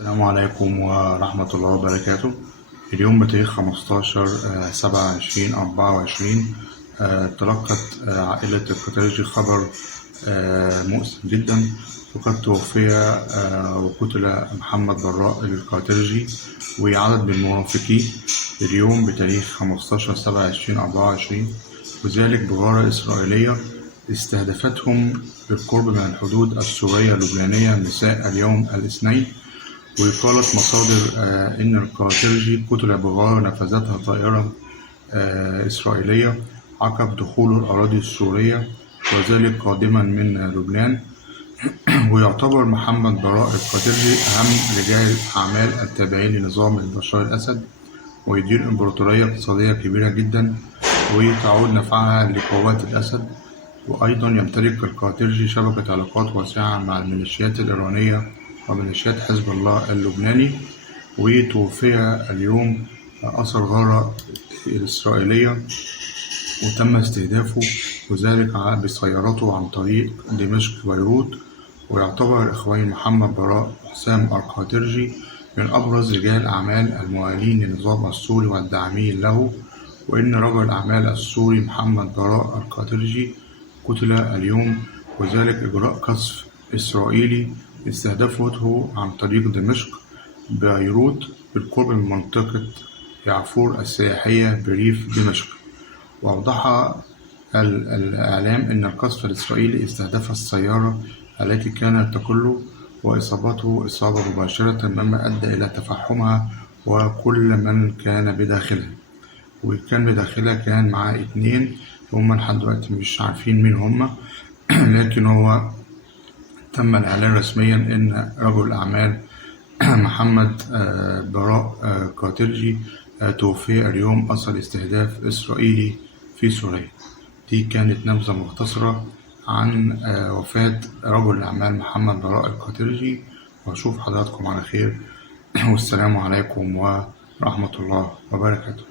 السلام عليكم ورحمة الله وبركاته. اليوم بتاريخ 15/7/2024 تلقت عائلة القتيرجي خبر مؤسف جدا، وقد توفي وقتل محمد براء القتيرجي وعدد من مرافقيه اليوم بتاريخ 15/7/2024، وذلك بغارة إسرائيلية استهدفتهم بالقرب من الحدود السورية اللبنانية مساء اليوم الاثنين. وقالت مصادر إن القتيرجي قتل بغارة نفذتها طائرة إسرائيلية عقب دخول الأراضي السورية، وذلك قادما من لبنان. ويعتبر محمد براء القتيرجي أهم رجال الأعمال التابعين لنظام بشار الأسد، ويدير إمبراطورية اقتصادية كبيرة جدا وتعود نفعها لقوات الأسد. وأيضا يمتلك القتيرجي شبكة علاقات واسعة مع الميليشيات الإيرانية وميليشيات حزب الله اللبناني. وتوفي اليوم أثر غارة إسرائيلية وتم استهدافه، وذلك بسيارته عن طريق دمشق بيروت. ويعتبر إخوي محمد براء وحسام القتيرجي من أبرز رجال الأعمال الموالين للنظام السوري والداعمين له. وإن رجل الأعمال السوري محمد براء القتيرجي قتل اليوم، وذلك إجراء قصف إسرائيلي استهدفته عن طريق دمشق بيروت بالقرب من منطقة يعفور السياحية بريف دمشق. وأوضح الإعلام أن القصف الإسرائيلي استهدف السيارة التي كانت تقله، وإصابته إصابة مباشرة مما أدى إلى تفحمها وكل من كان بداخلها. وكان بداخلها كان معاه 2 هم لحد دلوقتي مش عارفين مين هم لكن هو تم الإعلان رسميا أن رجل الأعمال محمد براء القتيرجي توفي اليوم أثر استهداف إسرائيلي في سوريا. دي كانت نبذة مختصرة عن وفاة رجل الأعمال محمد براء القتيرجي، وأشوف حضراتكم على خير والسلام عليكم ورحمة الله وبركاته.